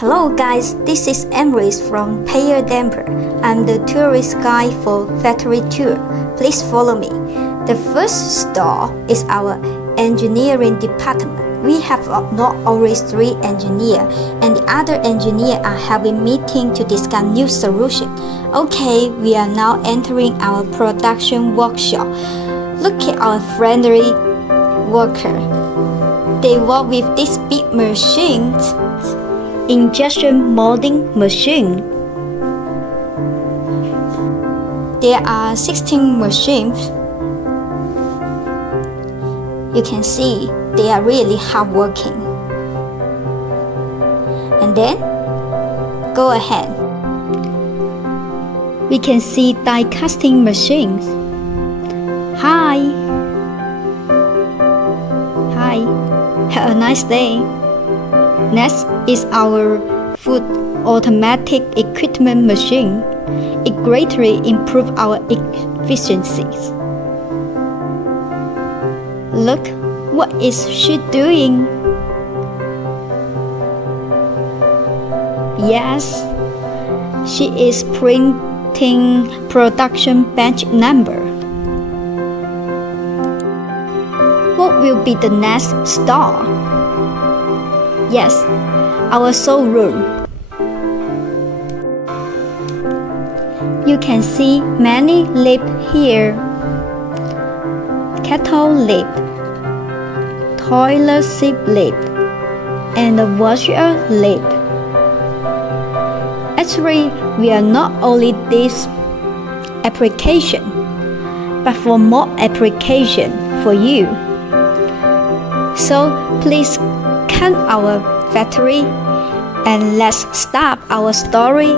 Hello guys, this is Emrys from Peir. I'm the tourist guide for factory tour. Please follow me. The first stall is our engineering department. We have not always 3 engineers, and the other engineers are having meeting to discuss new solution. Okay, we are now entering our production workshop. Look at our friendly worker. They work with these big machines. Injection molding machine. There are 16 machines. You can see they are really hardworking. And then, go ahead. We can see die casting machines. Hi. Hi. Have a nice day. Next is our food automatic equipment machine. It greatly improves our efficiencies. Look, what is she doing? Yes, she is printing production batch number. What will be the next stall? Yes, our showroom. You can see many lifts here. Kettle lift, toilet seat lift, and a washer lift. Actually, we are not only this application, but for more application for you. So please come our factory and let's start our story.